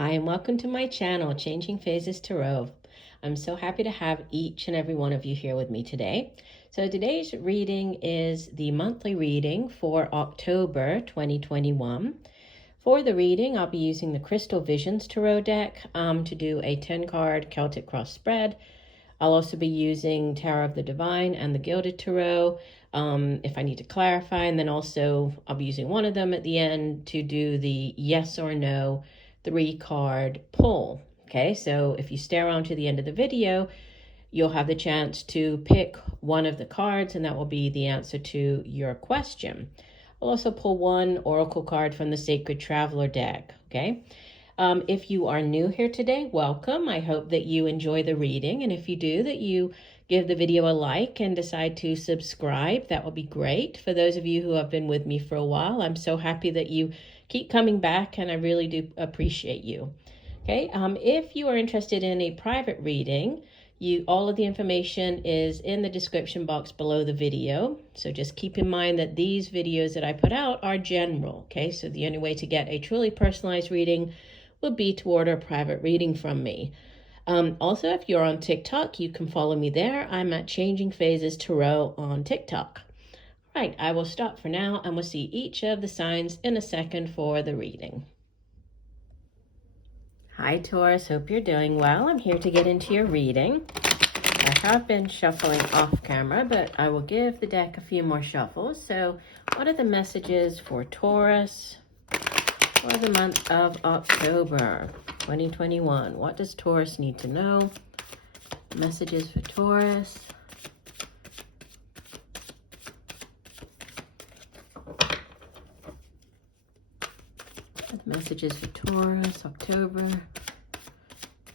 Hi, and welcome to my channel, Changing Phases Tarot. I'm so happy to have each and every one of you here with me today. So today's reading is the monthly reading for October 2021. For the reading, I'll be using the Crystal Visions Tarot deck to do a 10-card Celtic cross spread. I'll also be using Tarot of the Divine and the Gilded Tarot if I need to clarify. And then also I'll be using one of them at the end to do the yes or no 3-card pull. Okay, so if you stay around to the end of the video, you'll have the chance to pick one of the cards and that will be the answer to your question. I'll also pull one oracle card from the Sacred Traveler deck. Okay. If you are new here today, welcome. I hope that you enjoy the reading. And if you do, that you give the video a like and decide to subscribe. That will be great. For those of you who have been with me for a while, I'm so happy that you keep coming back and I really do appreciate you. Okay, if you are interested in a private reading, all of the information is in the description box below the video. So just keep in mind that these videos that I put out are general. Okay, so the only way to get a truly personalized reading would be to order a private reading from me. Also, if you're on TikTok, you can follow me there. I'm at Changing Phases Tarot on TikTok. Right, I will stop for now and we'll see each of the signs in a second for the reading. Hi Taurus, hope you're doing well. I'm here to get into your reading. I have been shuffling off camera, but I will give the deck a few more shuffles. So what are the messages for Taurus for the month of October 2021? What does Taurus need to know? Messages for Taurus. Messages for Taurus, October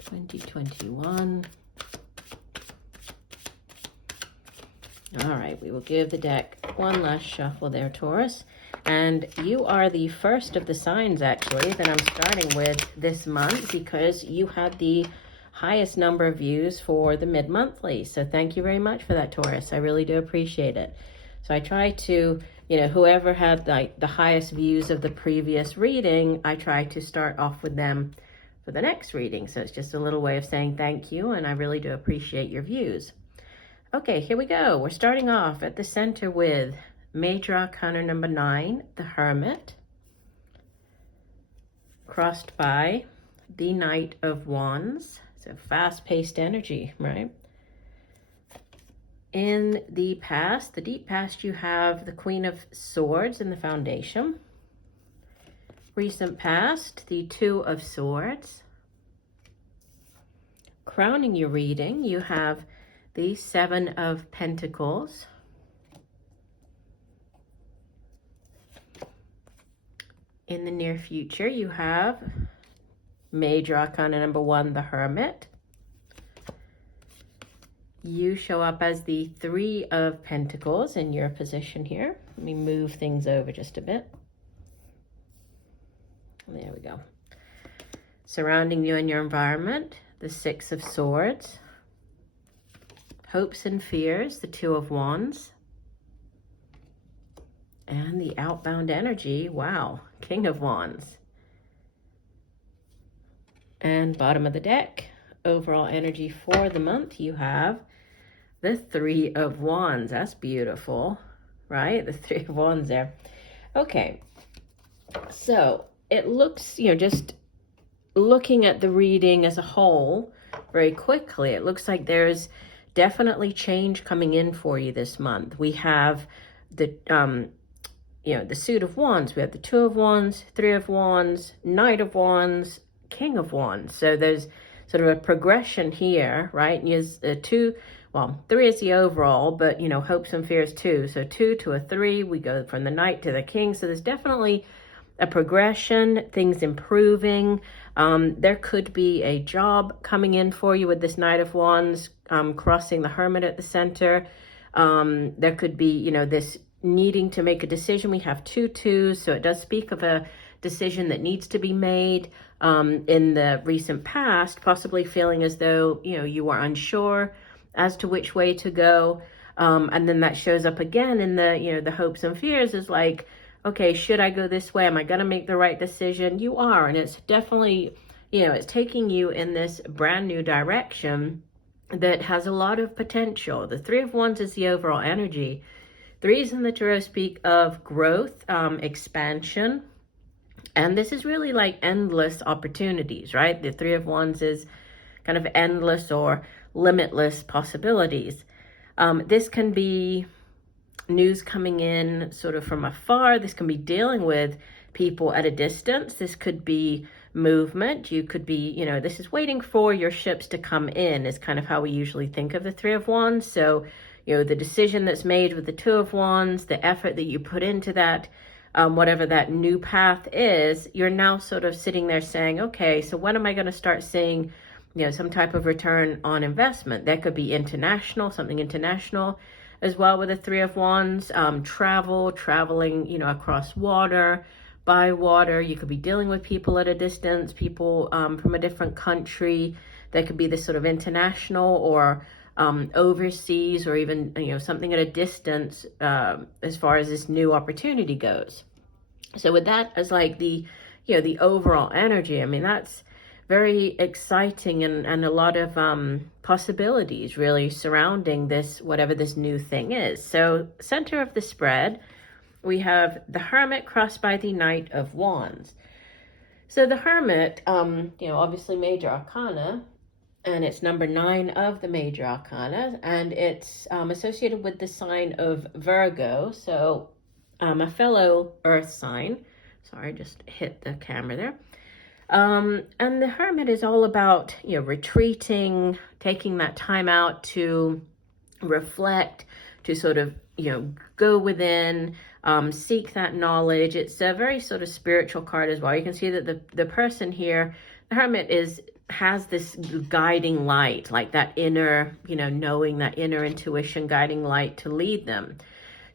2021. All right, we will give the deck one last shuffle there, Taurus. And you are the first of the signs, actually, that I'm starting with this month because you had the highest number of views for the mid-monthly. So thank you very much for that, Taurus. I really do appreciate it. So I try to, whoever had the highest views of the previous reading, I try to start off with them for the next reading. So it's just a little way of saying thank you, and I really do appreciate your views. Okay, here we go. We're starting off at the center with Major Arcana number 9, the Hermit, crossed by the Knight of Wands. So fast-paced energy, right? In the past, the deep past, you have the Queen of Swords in the foundation. Recent past, the Two of Swords. Crowning your reading, you have the Seven of Pentacles. In the near future, you have Major Arcana number 1, the Hermit. You show up as the Three of Pentacles in your position here. Let me move things over just a bit. There we go. Surrounding you in your environment, the Six of Swords. Hopes and fears, the Two of Wands. And the outbound energy, wow, King of Wands. And bottom of the deck, overall energy for the month, you have the Three of Wands. That's beautiful, right? The Three of Wands there. Okay, so it looks, just looking at the reading as a whole very quickly, it looks like there's definitely change coming in for you this month. We have the, the Suit of Wands. We have the Two of Wands, Three of Wands, Knight of Wands, King of Wands. So there's sort of a progression here, right? And there's three is the overall, but, hopes and fears 2. So 2 to a 3, we go from the Knight to the King. So there's definitely a progression, things improving. There could be a job coming in for you with this Knight of Wands crossing the Hermit at the center. There could be, this needing to make a decision. We have 2 2s, so it does speak of a decision that needs to be made in the recent past, possibly feeling as though, you are unsure as to which way to go. And then that shows up again in the, the hopes and fears is like, okay, should I go this way? Am I going to make the right decision? You are. And it's definitely, it's taking you in this brand new direction that has a lot of potential. The Three of Wands is the overall energy. Threes in the Tarot speak of growth, expansion, and this is really like endless opportunities, right? The Three of Wands is kind of endless or limitless possibilities. This can be news coming in sort of from afar. This can be dealing with people at a distance. This could be movement. You could be, this is waiting for your ships to come in is kind of how we usually think of the Three of Wands. So, the decision that's made with the Two of Wands, the effort that you put into that, whatever that new path is, you're now sort of sitting there saying, okay, so when am I going to start seeing, some type of return on investment? That could be international, something international as well with the Three of Wands, traveling, across water, by water. You could be dealing with people at a distance, people from a different country. That could be this sort of international or overseas, or even, something at a distance as far as this new opportunity goes. So with that as like the overall energy, I mean, that's very exciting and a lot of possibilities really surrounding this, whatever this new thing is. So center of the spread, we have the Hermit crossed by the Knight of Wands. So the Hermit, obviously major arcana, and it's number 9 of the major arcana, and it's associated with the sign of Virgo. So a fellow earth sign. Sorry, just hit the camera there. And the Hermit is all about, retreating, taking that time out to reflect, to sort of, go within, seek that knowledge. It's a very sort of spiritual card as well. You can see that the person here, the Hermit, has this guiding light, like that inner, knowing, that inner intuition, guiding light to lead them.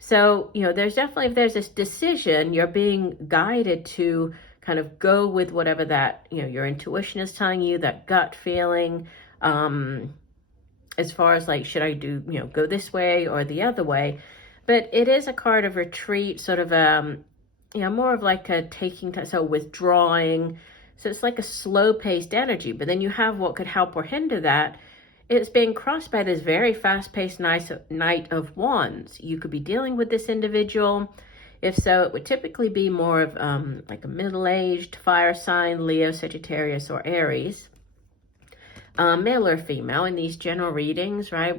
So, there's definitely, if there's this decision, you're being guided to kind of go with whatever that, your intuition is telling you, that gut feeling, as far as like, should I do, go this way or the other way? But it is a card of retreat, sort of, more of like a taking time, so withdrawing. So it's like a slow-paced energy, but then you have what could help or hinder that. It's being crossed by this very fast-paced Knight of Wands. You could be dealing with this individual. If so, it would typically be more of like a middle-aged fire sign, Leo, Sagittarius, or Aries. Male or female in these general readings, right?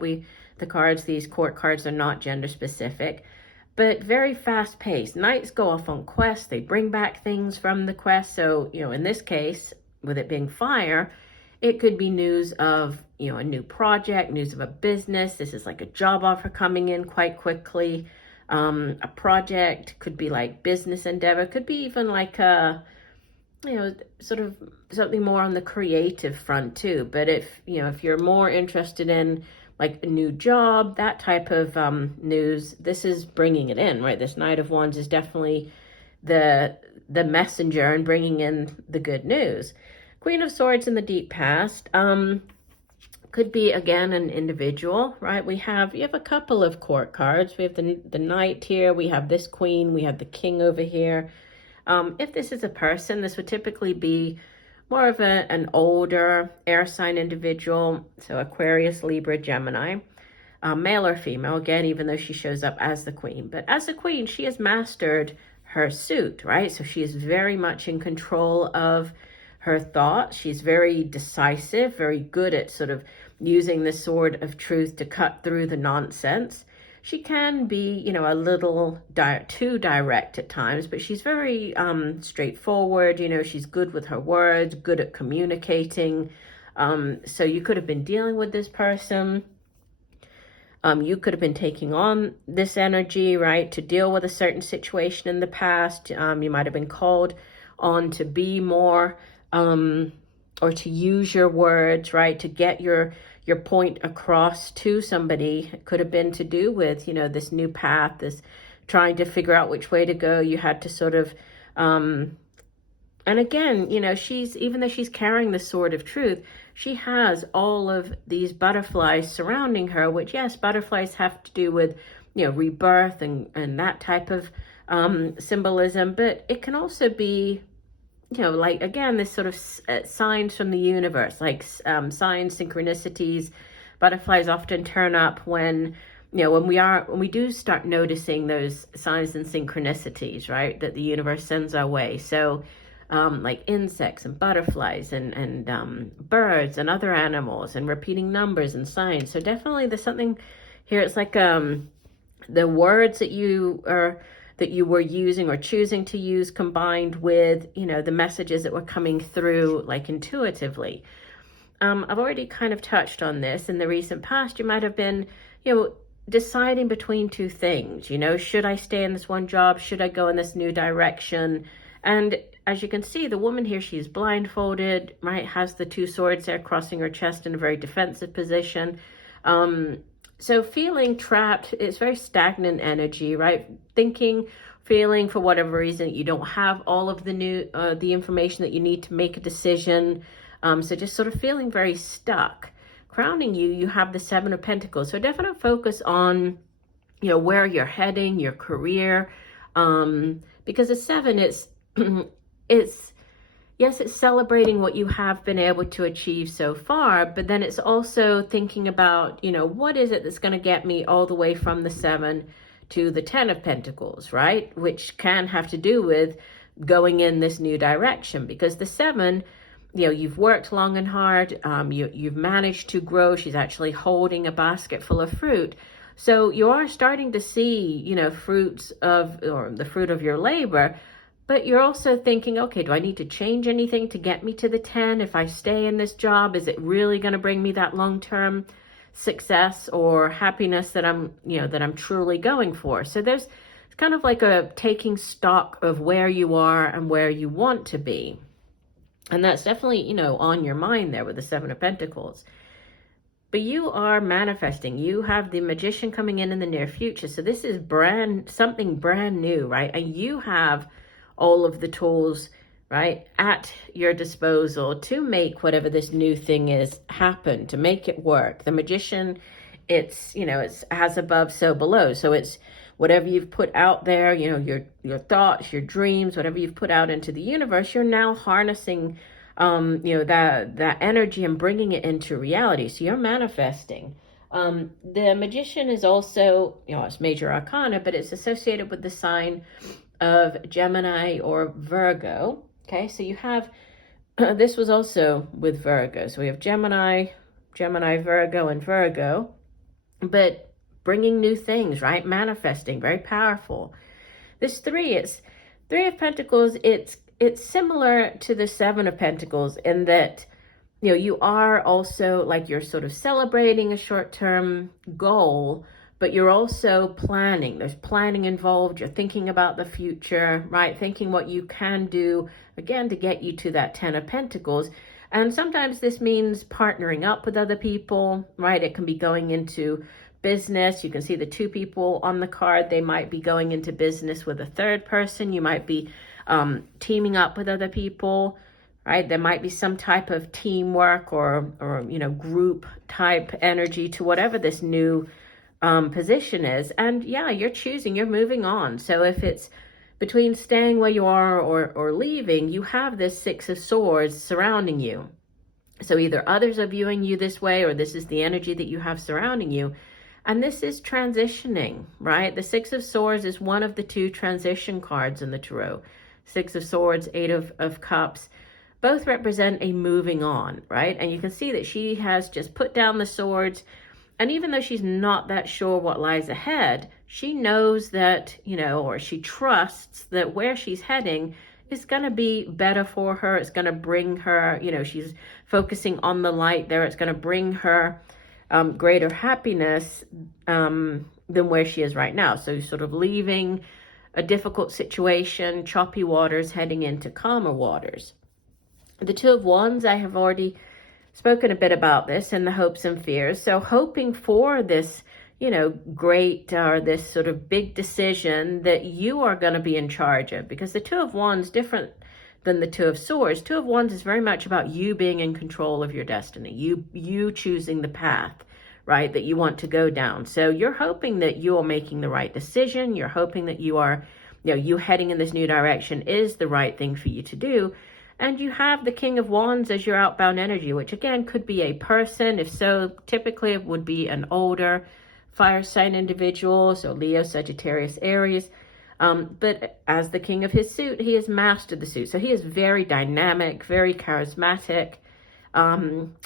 These court cards are not gender-specific, but very fast-paced. Knights go off on quests. They bring back things from the quest. So, in this case, with it being fire, it could be news of, a new project, news of a business. This is like a job offer coming in quite quickly. A project could be like business endeavor, could be even like a, sort of something more on the creative front too. But if you're more interested in like a new job, that type of news, this is bringing it in, right? This Knight of Wands is definitely the messenger and bringing in the good news. Queen of Swords in the deep past could be, again, an individual, right? You have a couple of court cards. We have the Knight here, we have this Queen, we have the King over here. If this is a person, this would typically be more of an older air sign individual, so Aquarius, Libra, Gemini, male or female, again, even though she shows up as the Queen. But as the Queen, she has mastered her suit, right? So she is very much in control of her thoughts. She's very decisive, very good at sort of using the sword of truth to cut through the nonsense. She can be, a little too direct at times, but she's very straightforward. She's good with her words, good at communicating. So you could have been dealing with this person. You could have been taking on this energy, right, to deal with a certain situation in the past. You might have been called on to be more, or to use your words, right, to get your point across to somebody. It could have been to do with, this new path, this trying to figure out which way to go. You had to sort of, and again, even though she's carrying the sword of truth, she has all of these butterflies surrounding her, which, yes, butterflies have to do with, rebirth and that type of symbolism, but it can also be like, again, this sort of signs from the universe, like signs, synchronicities. Butterflies often turn up when, when we do start noticing those signs and synchronicities, right, that the universe sends our way. So like insects and butterflies and birds and other animals and repeating numbers and signs. So definitely there's something here. It's like the words that you were using or choosing to use, combined with, the messages that were coming through, like, intuitively. I've already kind of touched on this. In the recent past, you might have been, deciding between two things. Should I stay in this one job? Should I go in this new direction? And as you can see, the woman here, she's blindfolded, right? Has the two swords there crossing her chest in a very defensive position. So feeling trapped, it's very stagnant energy, right? Feeling for whatever reason, you don't have all of the information that you need to make a decision. So just sort of feeling very stuck. Crowning you, you have the Seven of Pentacles. So definite focus on, where you're heading, your career. Because the seven, yes, it's celebrating what you have been able to achieve so far, but then it's also thinking about, what is it that's going to get me all the way from the 7 to the 10 of Pentacles, right? Which can have to do with going in this new direction, because the 7, you've worked long and hard, you've managed to grow. She's actually holding a basket full of fruit. So you are starting to see, the fruit of your labor. But you're also thinking, okay, do I need to change anything to get me to the 10? If I stay in this job, is it really going to bring me that long-term success or happiness that I'm truly going for? So there's kind of like a taking stock of where you are and where you want to be. And that's definitely, on your mind there with the 7 of Pentacles. But you are manifesting. You have the Magician coming in the near future. So this is something brand new, right? And you have all of the tools, right, at your disposal to make whatever this new thing is happen, to make it work. The Magician, it's as above, so below. So it's whatever you've put out there, your thoughts, your dreams, whatever you've put out into the universe, you're now harnessing, that energy and bringing it into reality. So you're manifesting. The Magician is also, it's major arcana, but it's associated with the sign of Gemini or Virgo. Okay, so you have, this was also with Virgo. So we have Gemini, Virgo, and Virgo. But bringing new things, right? Manifesting, very powerful. This 3, it's 3 of Pentacles. It's similar to the 7 of Pentacles in that, you are also, like, you're sort of celebrating a short-term goal, but you're also planning. There's planning involved. You're thinking about the future, right? Thinking what you can do, again, to get you to that 10 of Pentacles. And sometimes this means partnering up with other people, right? It can be going into business. You can see the 2 people on the card. They might be going into business with a third person. You might be teaming up with other people, right? There might be some type of teamwork or group type energy to whatever this new position is. And yeah, you're moving on. So if it's between staying where you are or leaving, you have this 6 of Swords surrounding you. So either others are viewing you this way, or this is the energy that you have surrounding you. And this is transitioning, right? The 6 of Swords is one of the 2 transition cards in the Tarot. 6 of Swords, 8 of Cups, both represent a moving on, right? And you can see that she has just put down the swords. And even though she's not that sure what lies ahead, she knows that, or she trusts that where she's heading is going to be better for her. It's going to bring her, she's focusing on the light there. It's going to bring her greater happiness than where she is right now. So sort of leaving a difficult situation, choppy waters, heading into calmer waters. The 2 of Wands, I have already spoken a bit about this in the hopes and fears. So hoping for this, great or this sort of big decision that you are going to be in charge of, because the 2 of Wands, different than the 2 of Swords. 2 of Wands is very much about you being in control of your destiny, you choosing the path, right, that you want to go down. So you're hoping that you are making the right decision. You're hoping that you are, you heading in this new direction is the right thing for you to do. And you have the King of Wands as your outbound energy, which again could be a person. If so, typically it would be an older fire sign individual, so Leo, Sagittarius, Aries. But as the king of his suit, he has mastered the suit. So he is very dynamic, very charismatic,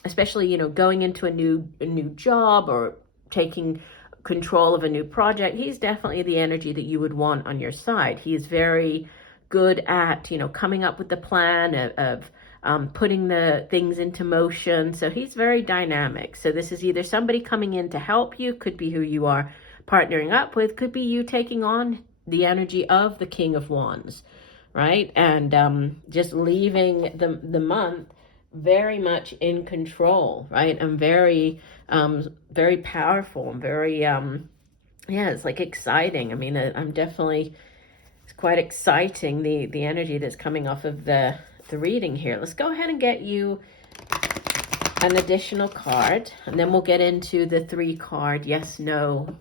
especially, you know, going into a new job or taking control of a new project. He's definitely the energy that you would want on your side. He is very good at, you know, coming up with the plan of putting the things into motion. So he's very dynamic. So this is either somebody coming in to help you, could be who you are partnering up with, could be you taking on the energy of the King of Wands, right? And just leaving the month very much in control, right? And very powerful and very, yeah, it's like exciting. I mean, I'm definitely, it's quite exciting, the energy that's coming off of the reading here. Let's go ahead and get you an additional card, and then we'll get into the 3-card yes, no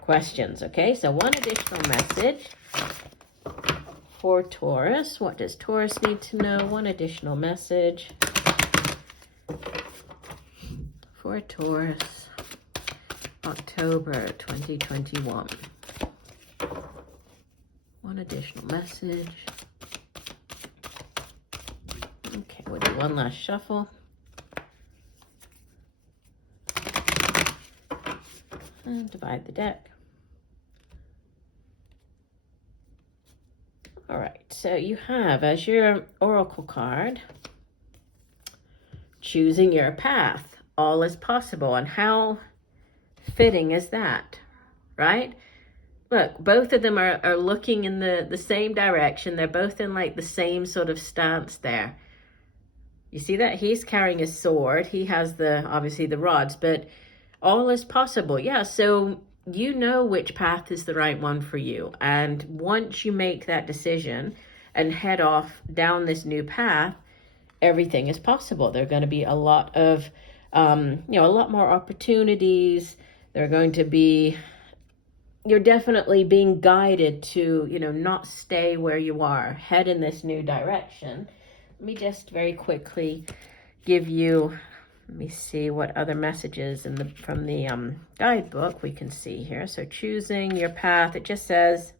questions, okay? So one additional message for Taurus. What does Taurus need to know? One additional message for Taurus, October 2021. One additional message. Okay, we'll do one last shuffle. And divide the deck. All right, so you have as your oracle card, choosing your path. All is possible. And how fitting is that, right? Look, both of them are looking in the same direction. They're both in like the same sort of stance there. You see that? He's carrying his sword. He has obviously the rods, but all is possible. Yeah, so you know which path is the right one for you. And once you make that decision and head off down this new path, everything is possible. There are going to be a lot of, you know, a lot more opportunities. There are going to be, you're definitely being guided to, you know, not stay where you are, head in this new direction. Let me just very quickly give you, let me see what other messages from the guidebook we can see here. So choosing your path, it just says,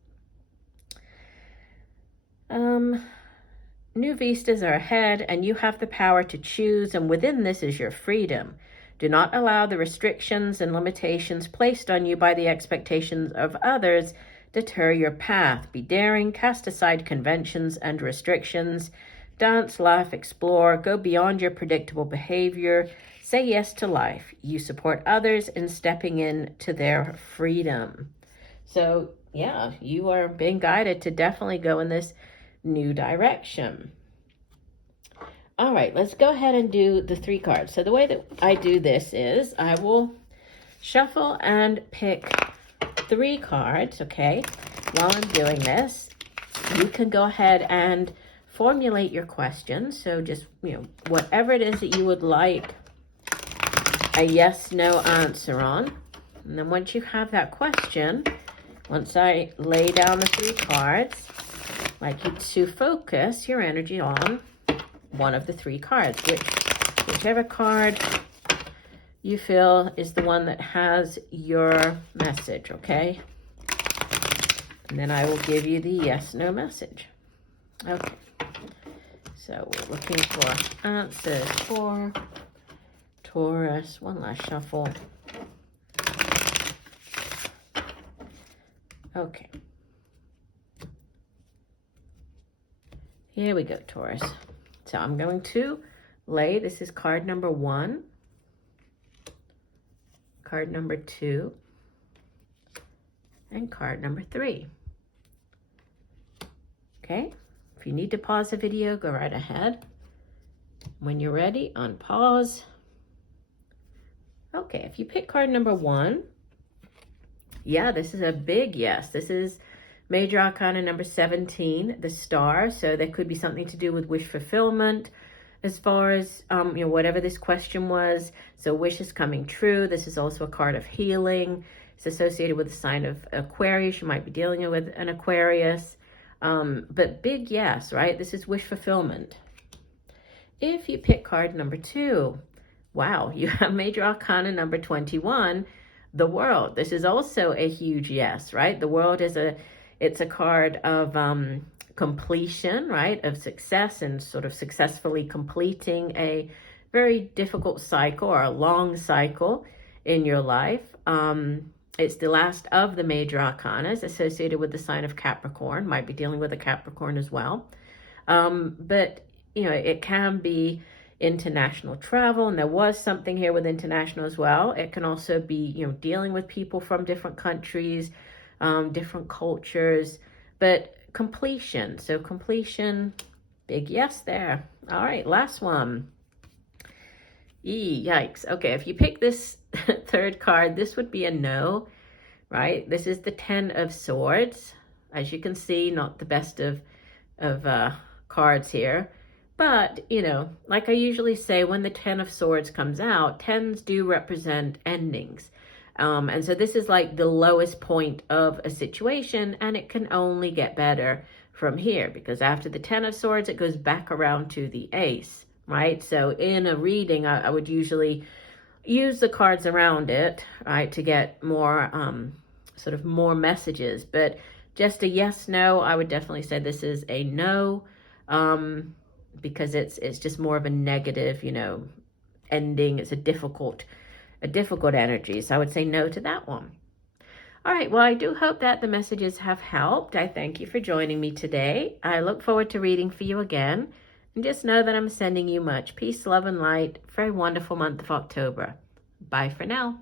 new vistas are ahead and you have the power to choose, and within this is your freedom. Do not allow the restrictions and limitations placed on you by the expectations of others deter your path. Be daring, cast aside conventions and restrictions. Dance, laugh, explore, go beyond your predictable behavior. Say yes to life. You support others in stepping into their freedom. So, yeah, you are being guided to definitely go in this new direction. All right, let's go ahead and do the 3 cards. So the way that I do this is I will shuffle and pick 3 cards, okay? While I'm doing this, you can go ahead and formulate your questions. So just, you know, whatever it is that you would like a yes, no answer on. And then once you have that question, once I lay down the 3 cards, I'd like you to focus your energy on one of the 3 cards, whichever card you feel is the one that has your message, okay? And then I will give you the yes, no message. Okay, so we're looking for answers for Taurus. One last shuffle. Okay. Here we go, Taurus. So I'm going to lay, this is card number 1, card number 2, and card number 3. Okay, if you need to pause the video, go right ahead. When you're ready, unpause. Okay, if you pick card number 1, yeah, this is a big yes. This is Major Arcana number 17, the Star. So there could be something to do with wish fulfillment as far as, you know, whatever this question was. So wish is coming true. This is also a card of healing. It's associated with the sign of Aquarius. You might be dealing with an Aquarius. But big yes, right? This is wish fulfillment. If you pick card number 2, wow, you have Major Arcana number 21, the World. This is also a huge yes, right? The World is it's a card of completion, right? Of success and sort of successfully completing a very difficult cycle or a long cycle in your life. It's the last of the major arcanas associated with the sign of Capricorn. Might be dealing with a Capricorn as well. But, it can be international travel, and there was something here with international as well. It can also be, dealing with people from different countries, different cultures, but completion. So completion, big yes there. All right, last one. Yikes. Okay, if you pick this third card, this would be a no, right? This is the 10 of Swords. As you can see, not the best of cards here. But, like I usually say, when the 10 of Swords comes out, 10s do represent endings. And so this is like the lowest point of a situation, and it can only get better from here, because after the 10 of Swords, it goes back around to the Ace, right? So in a reading, I would usually use the cards around it, right, to get more, sort of more messages. But just a yes, no, I would definitely say this is a no, because it's just more of a negative, ending. It's a difficult energy. So I would say no to that one. All right, well, I do hope that the messages have helped. I thank you for joining me today. I look forward to reading for you again. And just know that I'm sending you much peace, love, and light for a wonderful month of October. Bye for now.